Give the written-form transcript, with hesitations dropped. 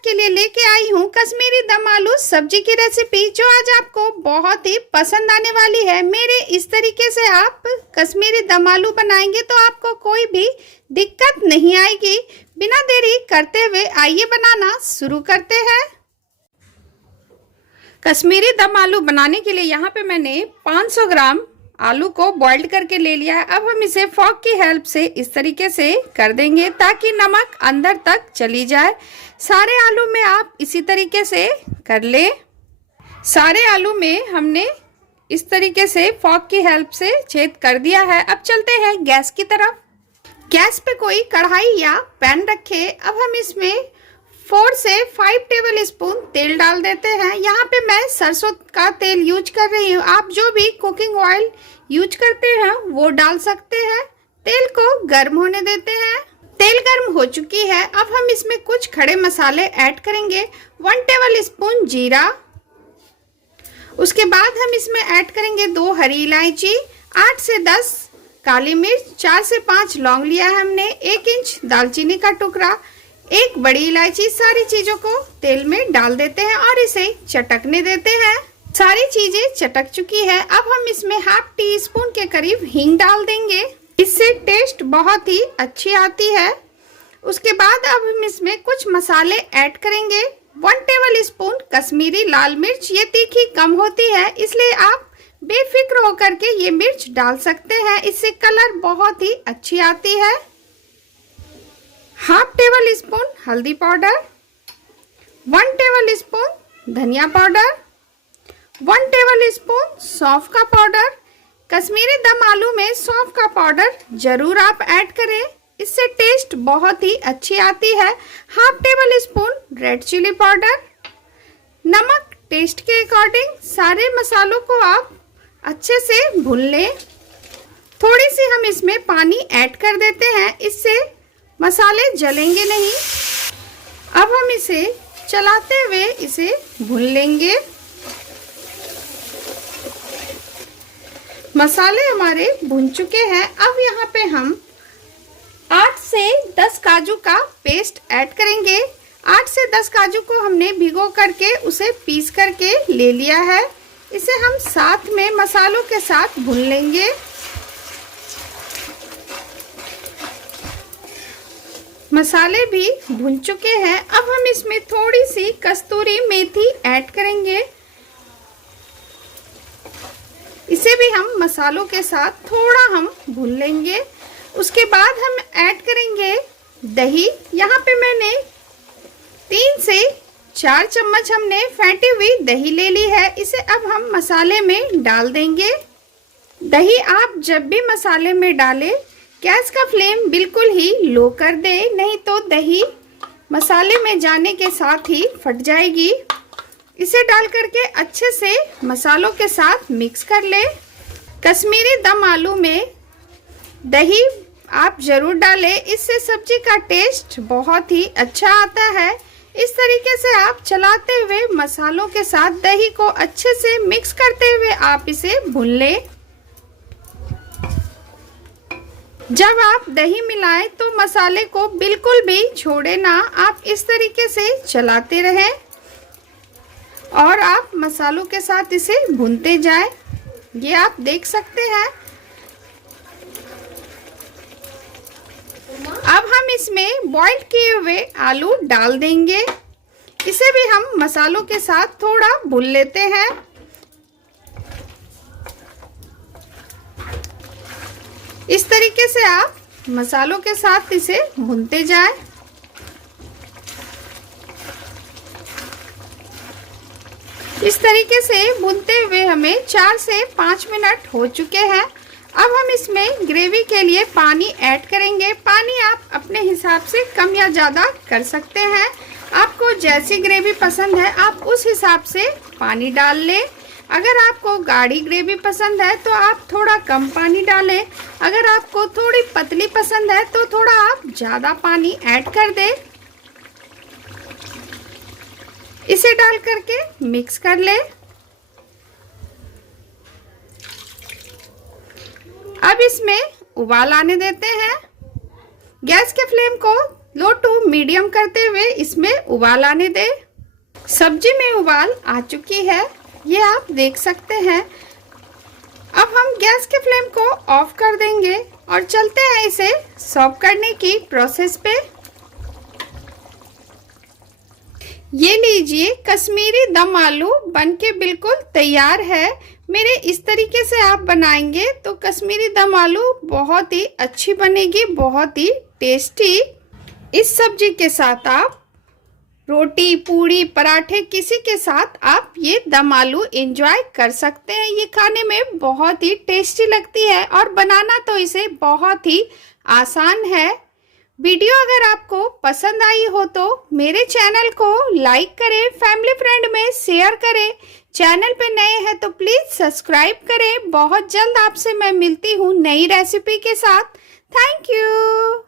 आपके लिए लेके आई हूँ कश्मीरी दम आलू सब्जी की रेसिपी, जो आज आपको बहुत ही पसंद आने वाली है। मेरे इस तरीके से आप कश्मीरी दम आलू बनाएंगे तो आपको कोई भी दिक्कत नहीं आएगी। बिना देरी करते हुए आइए बनाना शुरू करते हैं। कश्मीरी दम आलू बनाने के लिए यहाँ पे मैंने 500 ग्राम आलू को बॉइल्ड करके ले लिया है। अब हम इसे फॉक की हेल्प से इस तरीके से कर देंगे ताकि नमक अंदर तक चली जाए। सारे आलू में आप इसी तरीके से कर ले। सारे आलू में हमने इस तरीके से फॉक की हेल्प से छेद कर दिया है। अब चलते हैं गैस की तरफ। गैस पे कोई कढ़ाई या पैन रखे। अब हम इसमें 4 से 5 टेबल स्पून तेल डाल देते हैं। यहाँ पे मैं सरसों का तेल यूज कर रही हूँ। आप जो भी कुकिंग ऑयल यूज करते हैं वो डाल सकते हैं। तेल को गर्म होने देते हैं। तेल गर्म हो चुकी है। अब हम इसमें कुछ खड़े मसाले ऐड करेंगे। 1 टेबल स्पून जीरा, उसके बाद हम इसमें ऐड करेंगे 2 हरी इलायची, 8 से 10 काली मिर्च, 4 से 5 लौंग लिया है हमने, 1 इंच दालचीनी का टुकड़ा, 1 बड़ी इलायची। सारी चीजों को तेल में डाल देते हैं और इसे चटकने देते हैं। सारी चीजें चटक चुकी है। अब हम इसमें ½ टी स्पून के करीब हींग डाल देंगे। इससे टेस्ट बहुत ही अच्छी आती है। उसके बाद अब हम इसमें कुछ मसाले ऐड करेंगे। 1 टेबल स्पून कश्मीरी लाल मिर्च, ये तीखी कम होती है इसलिए आप बेफिक्र होकर के ये मिर्च डाल सकते हैं। इससे कलर बहुत ही अच्छी आती है। ½ टेबल स्पून हल्दी पाउडर, 1 टेबल स्पून धनिया पाउडर, 1 टेबल स्पून सौंफ का पाउडर। कश्मीरी दम आलू में सौंफ का पाउडर जरूर आप ऐड करें, इससे टेस्ट बहुत ही अच्छी आती है। ½ tablespoon red chilli powder, नमक टेस्ट के अकॉर्डिंग। सारे मसालों को आप अच्छे से भून लें। थोड़ी सी हम इसमें पानी ऐड कर देते हैं, इससे मसाले जलेंगे नहीं। अब हम इसे चलाते हुए इसे भून लेंगे। मसाले हमारे भुन चुके हैं। अब यहाँ पे हम 8 से 10 काजू का पेस्ट ऐड करेंगे। 8 से 10 काजू को हमने भिगो करके उसे पीस करके ले लिया है। इसे हम साथ में मसालों के साथ भून लेंगे। मसाले भी भुन चुके हैं। अब हम इसमें थोड़ी सी कस्तूरी मेथी ऐड करेंगे। इसे भी हम मसालों के साथ थोड़ा हम भून लेंगे। उसके बाद हम ऐड करेंगे दही। यहाँ पे मैंने 3 से 4 चम्मच हमने फेंटी हुई दही ले ली है। इसे अब हम मसाले में डाल देंगे। दही आप जब भी मसाले में डालें गैस का फ्लेम बिल्कुल ही लो कर दे, नहीं तो दही मसाले में जाने के साथ ही फट जाएगी। इसे डाल करके अच्छे से मसालों के साथ मिक्स कर ले। कश्मीरी दम आलू में दही आप जरूर डालें, इससे सब्जी का टेस्ट बहुत ही अच्छा आता है। इस तरीके से आप चलाते हुए मसालों के साथ दही को अच्छे से मिक्स करते हुए आप इसे भून ले। जब आप दही मिलाएं तो मसाले को बिल्कुल भी छोड़े ना। आप इस तरीके से चलाते रहें और आप मसालों के साथ इसे भूनते जाएं। ये आप देख सकते हैं। अब हम इसमें बॉइल्ड किए हुए आलू डाल देंगे। इसे भी हम मसालों के साथ थोड़ा भून लेते हैं। इस तरीके से आप मसालों के साथ इसे भूनते जाएं। इस तरीके से भूनते हुए हमें 4 से 5 मिनट हो चुके हैं। अब हम इसमें ग्रेवी के लिए पानी ऐड करेंगे। पानी आप अपने हिसाब से कम या ज़्यादा कर सकते हैं। आपको जैसी ग्रेवी पसंद है आप उस हिसाब से पानी डाल लें। अगर आपको गाढ़ी ग्रेवी पसंद है तो आप थोड़ा कम पानी डालें। अगर आपको थोड़ी पतली पसंद है तो थोड़ा आप ज़्यादा पानी ऐड कर दें। इसे डाल करके मिक्स कर ले। अब इसमें उबाल आने देते हैं। गैस के फ्लेम को लो टू मीडियम करते हुए इसमें उबाल आने दें। सब्जी में उबाल आ चुकी है, ये आप देख सकते हैं। अब हम गैस के फ्लेम को ऑफ कर देंगे और चलते हैं इसे सर्व करने की प्रोसेस पे। ये लीजिए, कश्मीरी दम आलू बनके बिल्कुल तैयार है। मेरे इस तरीके से आप बनाएंगे तो कश्मीरी दम आलू बहुत ही अच्छी बनेगी, बहुत ही टेस्टी। इस सब्जी के साथ आप रोटी, पूड़ी, पराठे किसी के साथ आप ये दम आलू एंजॉय कर सकते हैं। ये खाने में बहुत ही टेस्टी लगती है और बनाना तो इसे बहुत ही आसान है। वीडियो अगर आपको पसंद आई हो तो मेरे चैनल को लाइक करें, फैमिली फ्रेंड में शेयर करें। चैनल पे नए हैं तो प्लीज़ सब्सक्राइब करें। बहुत जल्द आपसे मैं मिलती हूँ नई रेसिपी के साथ। Thank you.